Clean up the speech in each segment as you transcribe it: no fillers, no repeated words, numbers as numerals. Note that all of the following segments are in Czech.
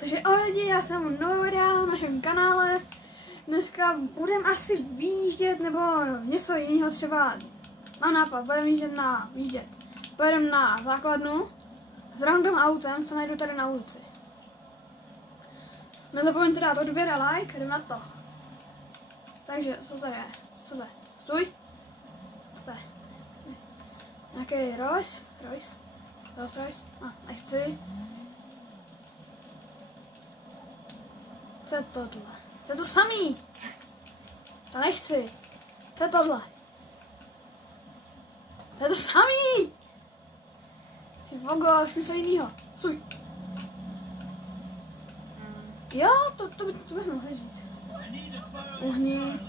Takže ahoj, já jsem Nora na našem kanále. Dneska budeme asi výjíždět nebo něco jiného, třeba mám nápad, budeme výjíždět. Pojedeme na základnu s random autem, co najdu tady na ulici. Nezapomeňte dát odběr a like, jdem na to. Takže, co tady je? Co to je? Stůj! Co to je? Nějaký Rolls Royce? Nechci. Co je tohle? To je to samý! To nechci! Co je tohle? To je to samý! Ty vogo, už něco jinýho. Stůj! Jo, to bych mohl říct. Uhni.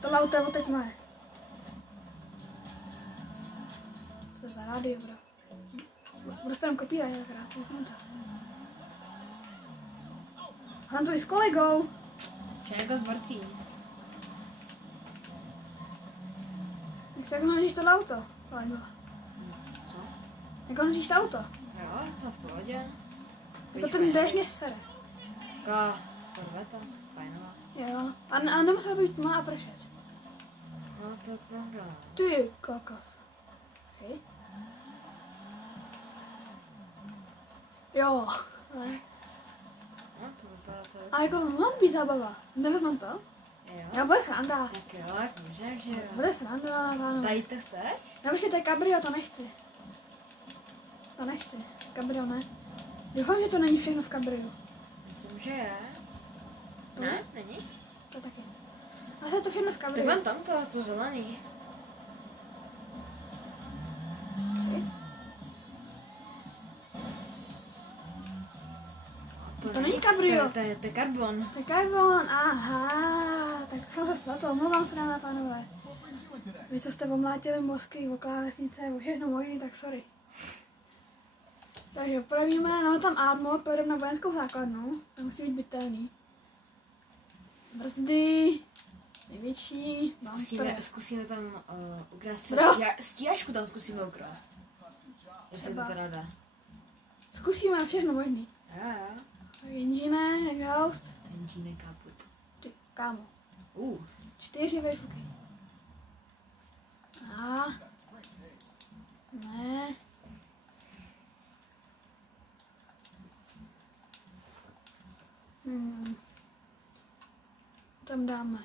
Tohle auto je teď moje. Co za rádio, bro? Budu tam kopírať, akorát. Handluj s kolegou. Všechno s borcí. Jak hončíš tohle auto, kolego? Co? Jak hončíš to auto? Jo, co v pohodě. Jako ten jdeš mě sere. Taká korveta, fajnová. Jo, a nemusela být tmá a pršet. No to je pravda. Ty kokos. Hej. Jo. Ne. No to vypadá to. A jako mám být zábava. Nevezmám to? Jo. Já bude sranda. Tak jo, jak můžem, že jo. Bude sranda, pánu. Tady to chceš? Já počkej, to je cabrio, to nechci. To nechci. Cabrio ne. Doufám, že to není všechno v cabriu. Myslím, že je. To Ne, ne? není? To taky. Asi je to všechno v Tak cabriu. mám to zelený. To není cabrio. To je karbon. To je karbon, aha. Tak to jsem se spletl, omlouvám se, dámy a pánové. Vy, co jste omlátili mozky, o klávesnice, o všechno možný, tak sorry. Takže opravíme, no tam armor, pojedeme na vojenskou základnu, to musí být bytelný. Brzdy, největší, Zkusíme tam ukrást Bro. třeba stíhačku tam zkusíme ukrást. Jestli to Třeba. teda jde. Zkusíme všechno možný. Jo. Engine, exhaust, Engine kaput. ty kámo, 4 vejfuky. A ne. Tam dáme.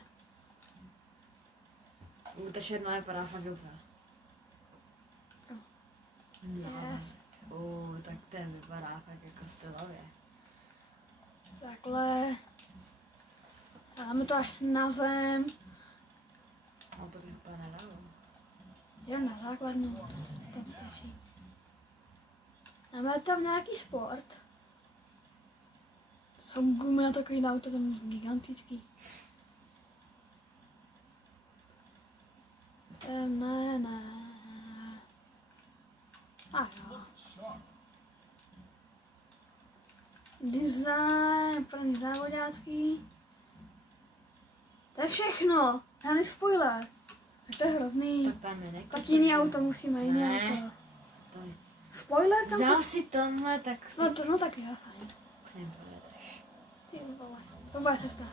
Ta černá je padá fakt dobrá. No. Yes. Tak ten vypadá fakt jako stylově. Takhle. Dáme to až na zem. No to bych úplně nedalo. Jdem na základnu, to stačí. Dáme tam nějaký sport. To jsou gumy na takový auto, tam gigantický. Ne. A jo. Design, první závodácký. To je všechno. Žádný spoiler. Tak to je hrozný. Tak tam je nekdo. Tak jiný auto musíme, jiný Ne. auto. To je... Spoiler tam? Vzal si tomhle, tak No tak jo, fajn. se jim povedeš. Ty vole, to bude cesta.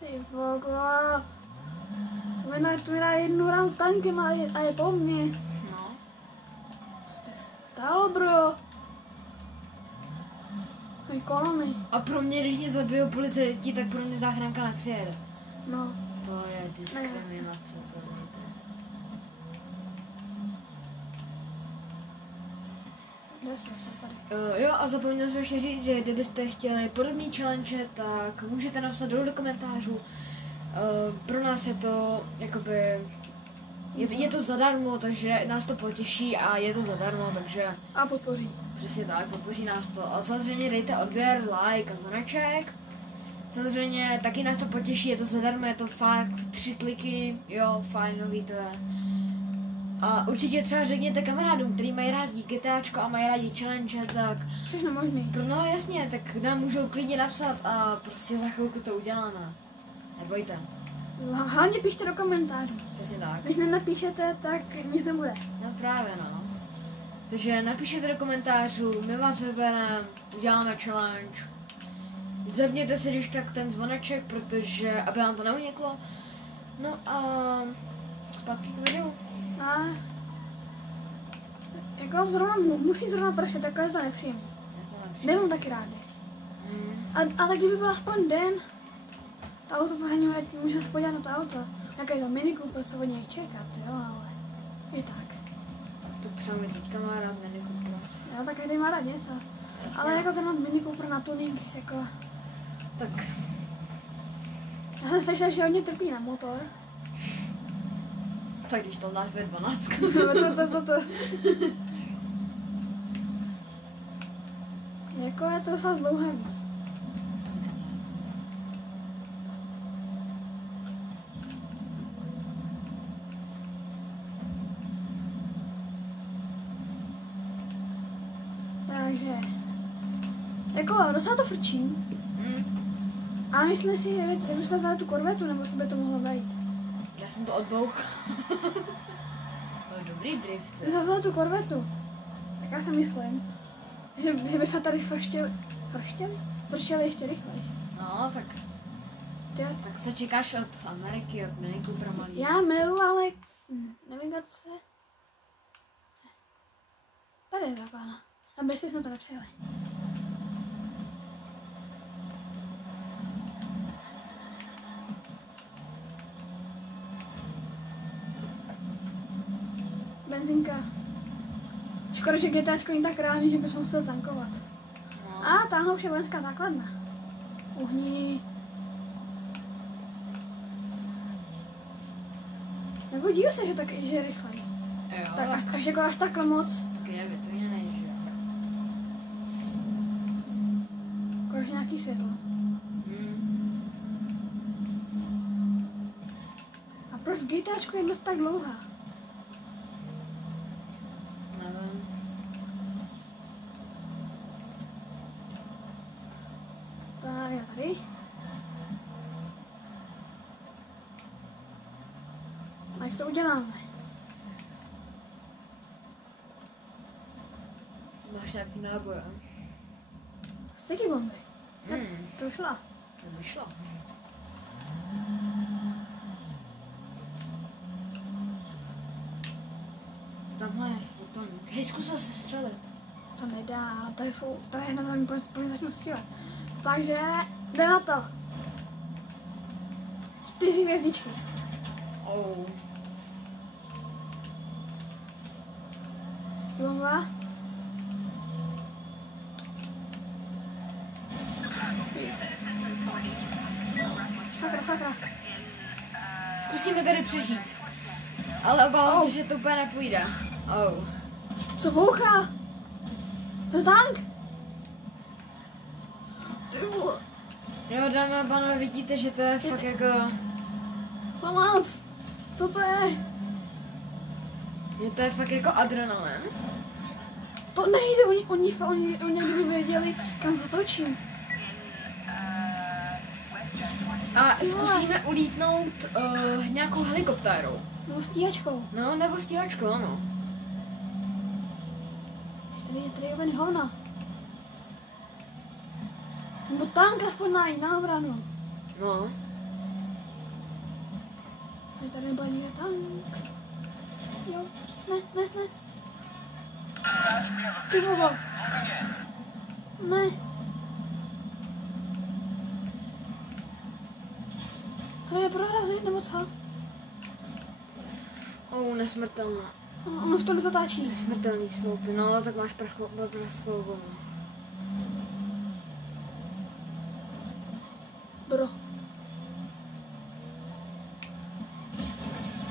Ty vogo. To mi dá jednu ránu tankem a je po mně. No. Co se stalo, bro? Jsou kolony. A pro mě, když mě zabijou policajti, tak pro mě záchranka nepřijede. No. To je diskriminace. To nejde. Kde jsme se tady? Jo, a zapomněl jsem ještě říct, že kdybyste chtěli podobný challenge, tak můžete napsat dolů do komentářů. Pro nás je to jakoby... Je to zadarmo, takže nás to potěší a je to zadarmo, takže A podpoří. přesně tak, podpoří nás to. A samozřejmě dejte odběr, like a zvoneček. Samozřejmě taky nás to potěší, je to zadarmo, je to fakt 3 kliky, jo, fajnový to je. A určitě třeba řekněte kamarádům, kteří mají rádi GTAčko a mají rádi challenge, tak... Všechno možný. No jasně, tak nám můžou klidně napsat a prostě za chvilku to uděláme. Nebojte. Hlavně pište do komentářů. Přesně tak. Když nenapíšete, tak nic nebude. No právě no. Takže napíšete do komentářů, my vás vybereme, uděláme challenge. Zapněte si když tak ten zvoneček, protože, aby vám to neuniklo. No a zpátky k videu. A jako musí zrovna pršet, tak je to nepříjemné. Nemám taky rád. A tak kdyby byl aspoň den, to auto pohrání, můžeme se podívat na to auto. Jaké to Mini Cooper, co od něj čekat, jo, ale i tak. To třeba mi teďka má rád Mini Cooper. Jo, tak každý má rád něco. Jasně. Ale jako zrovna Mini Cooper na tuning, jako... Tak. Já jsem slyšel, že hodně trpí na motor. Tak když to dáš ve 12. to. Jako je to zase dlouhé. Takže, jako docela to frčí, ale myslím si, že bychom vzali tu korvetu, nebo si by to mohlo být. Já jsem to odbouch. To je dobrý drift. Kdybychom vzali tu korvetu, tak já si myslím, že bychom tady frčeli ještě rychleji. No, tak co čekáš od Ameriky, od Mini Coopera malý? Já milu, ale navigace. Tady je taková. A bez jsme to nepřijeli. Benzinka. Škoda, že GTAčko není tak reálný, že bychom museli tankovat. No. A táhnou už je vojenská základna. Uhní. Jako díl se, že je rychlej. Jo, Tak až takhle moc. tak je, vy to mě nejde. Konečně nějaký světlo. A proč v GTAčku je dost tak dlouhá? Nevím. Tak je tady. A jak to uděláme? Máš nějaký náboje? Sticky bomby. To šla. To vyšlo. Tamhle je to. Hej, zkusil se střelit. To nedá, tady na tam úplně začnu střílet. Takže jde na to. 4 hvězdičky. Oh. Sticky bomba. Sakra. Zkusíme tady přežít. Ale obávám se, že to úplně nepůjde. Oh. Co bouchá? To je tank? Jo, dámy a pánové, vidíte, že to je fakt jako... Pomoc! Co to je? Že to je fakt jako adrenalin. To nejde, oni kdyby věděli, kam zatočím. A zkusíme ulítnout nějakou helikoptérou. Nebo stíhačkou. No, nebo stíhačkou, ano. Tady je ven hovna. Nebo tank aspoň na obranu. No. Takže tady nebyl nikde tank. Jo, ne. Ty bobo. Ne. To je prorazit, nebo co? Nesmrtelná. Ono v to nezatáčí. Nesmrtelný sloupy, no, tak máš prachskou gumu. Bro.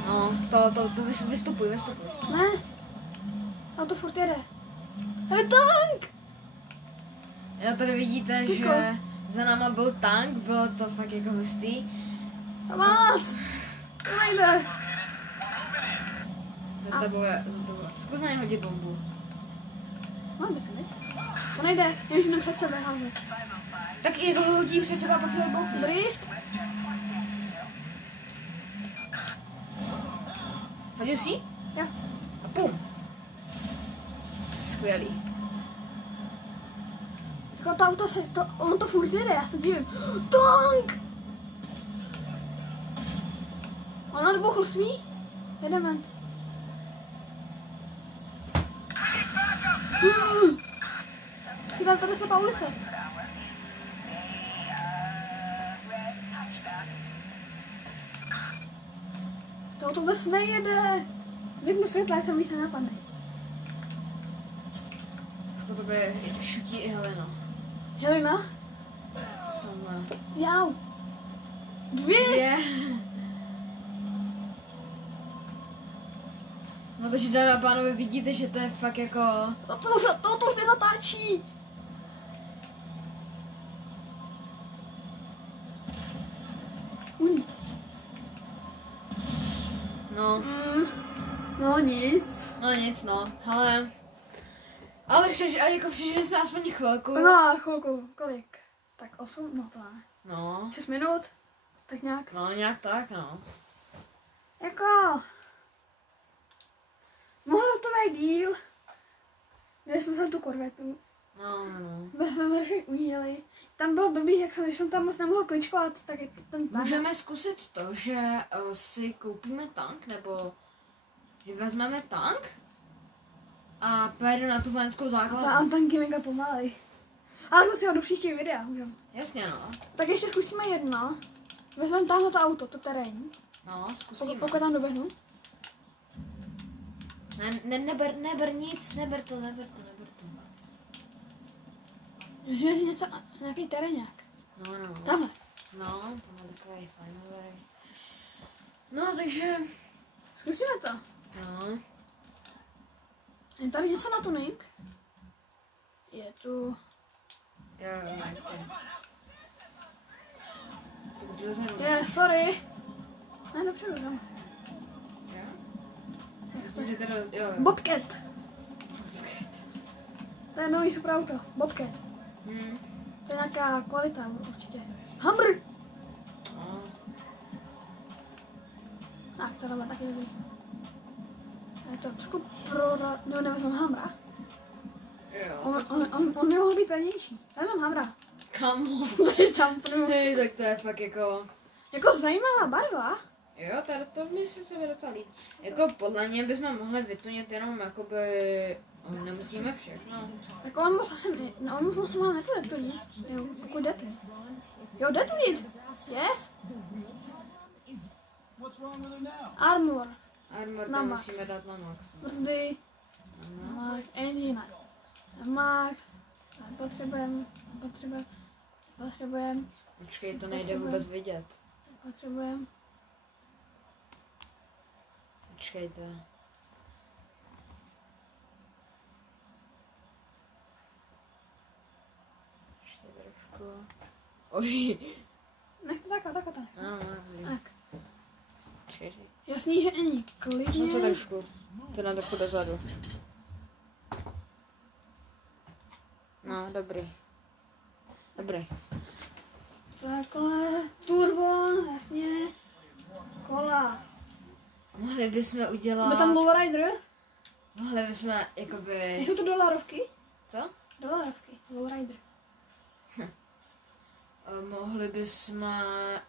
No, to vystupuj. Ne. A to furt jede. Ale tank! Jo, tady vidíte, Tyko. že za náma byl tank, bylo to fakt jako hustý. Pomoc! To nejde. Za tebou je. Zkus na něj hodit bombu. Mám by se, ne? To nejde, jež jenom před sebe házet. Tak i ho hodí před sebe a pak ho bouchne. Drift. Hodil jsi? Jo. A pum. Skvělý. Jako to auto on to furt jede, já se divím. Tank! On odbuchl svý? Jedement. Chytám tady slepá ulice. To auto vůbec nejede. Vypnu světla, jak jsem víc nenapadne. Po tobě šutí i Helena. Helena? Tamhle. Jau. Dvě. No takže dámy a pánové, vidíte, že to je fakt jako... To už nezatáčí. No. No nic. No nic, no. Ale jako přežili jsme aspoň chvilku. No, chvilku. Kolik? Tak 8? No to ne. No. 6 minut? Tak nějak. No, nějak tak, no. Jako... Mohlo to být díl. Měli jsme se tu korvetu. No. My jsme vrchy ujeli. Tam bylo blbý, když jsem tam moc nemohl kličkovat, tak je ten tank. Můžeme zkusit to, že si koupíme tank, nebo že vezmeme tank a pojedeme na tu vojenskou základnu. A tank je mega pomalej. Ale to si ho do příštího videa, můžeme. Jasně, no. Tak ještě zkusíme jedno. Vezmeme tamhle to auto, to terénní. No, zkusíme. Pokud tam doběhnu. Neber nic, neber to. Vezmeme si něco, nějaký terénňák. No. Tamhle. No, tohle takový fajnový. No, takže... Zkusíme to. No. Je tady něco na tuning? Je tu... Jo, Je, sorry. Ne, dopředu, tam. Bobcat. To je nový super auto. Bobcat. To je nějaká kvalita určitě. Hummer! Tak, to dáme taky dobrý. Je to trošku nebo nevezmem Hummera. On by mohl být pevnější. Vezmem Hummera. Kamo. To je jumpnu. Tak to je fakt jako... Jako zajímavá barva. Jo, tady to myslím se mi docela líbí. Jako podle něj bychom mohli vytunit jenom jakoby... Nemusíme všechno. Jako on moc asi ne, on moc mal nepůjde tunit. Jo, pokud jde tunit. Jo, jde tunit. Yes. Armor. Armor Na to max. musíme dát na max. Brzdy. Na max. Engine. Na max. Potřebujeme. Počkej, to nejde vůbec vidět. Potřebujeme. Počkejte. Ještě trošku. Oj. Nech to takhle. No, Tak. Počkej. Jasný, že není. Klidně. Co trošku? To na trochu dozadu. No, dobrý. Takhle. Turbo, jasně. Kola. Mohli bychom udělat... Máme tam lowrider? Mohli bychom jakoby... Jsou to dolarovky? Co? Dolarovky. Lowrider. Mohli bychom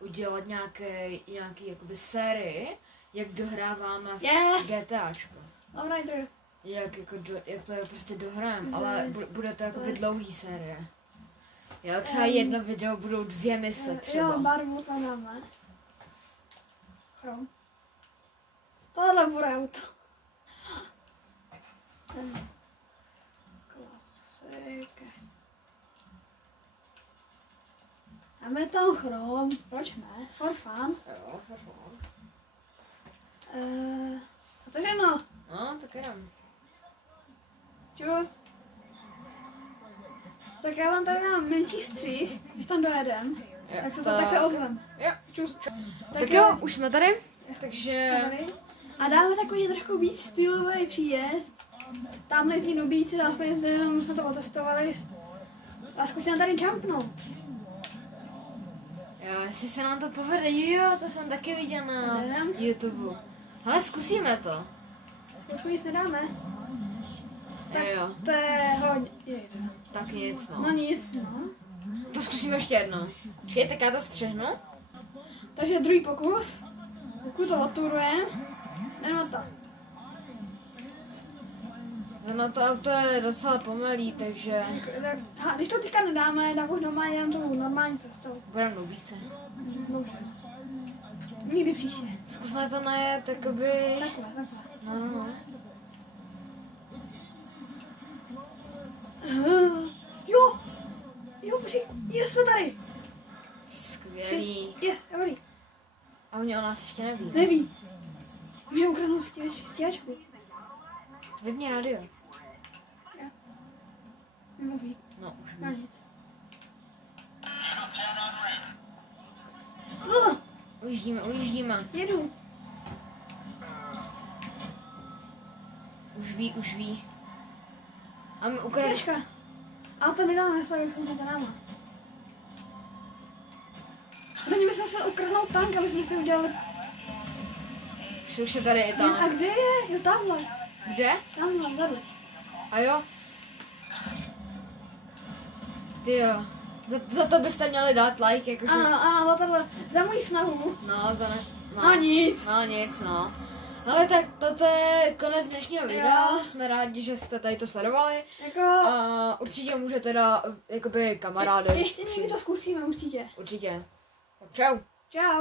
udělat nějaký jakoby sérii, jak dohráváme v GTAčko. Lowrider. Jak to je prostě dohrám, ale bude to jakoby dlouhý série. Jo, třeba jedno video budou 2 mise třeba. Jo, barvu tam máme. Chrom. Tohle bude auto. Klasik. Dáme tam chrom, proč ne? For fun. Jo, for fun. A to všechno. No, tak jenom. Čus. Tak já vám tady dám menší střih, když tam dojedem. Tak se ozvem. Jo. Čus. Tak jo, už jsme tady. Takže... A dáme takový trošku víc stylový příjezd. Tamhle ty nubíci, aspoň jenom jsme to otestovali. A zkusíme tady jumpnout. Jo, jestli se nám to povede, jo, to jsem taky viděl na YouTube. Ale zkusíme to. Jako nic nedáme. Tak Jo. to je hodně. Tak nic, no. No nic, no. To zkusíme ještě jednou. Počkej, tak já to střihnu. Takže druhý pokus. Pokud to odturujeme, jdeme to. No to auto je docela pomalý, takže Když to teďka nedáme, tak už normálně jdeme tou normální cestou. budeme do více. Dobře. Nikdy příště. Zkusme to najet, jakoby... Takhle. No. Jo, jsme tady. Skvělý. Dobrý. A oni o nás ještě neví. Neví. Mě ukradnou stíhačku. Vypni rádio. Nemluví. No, už Na ví. nic. Ujíždíme. Jedu. Už ví. A my ukradli... Stíhačka. Ale to nedáme, fakt jsme za náma. Oni bychom se ukradnout tank, aby jsme si udělali... Už je tady i A tam. kde je? Jo, tamhle. Kde? Tamhle, vzadu. A jo? Ty jo. Za to byste měli dát like, jakože... Ano, za tohle. Za moji snahu. No, No nic. No nic, no. Ale tak toto je konec dnešního videa. Jo. Jsme rádi, že jste tady to sledovali. Jako... A určitě můžete dát, jakoby kamarády. Ještě někdy to zkusíme, určitě. Určitě. Tak čau. Čau.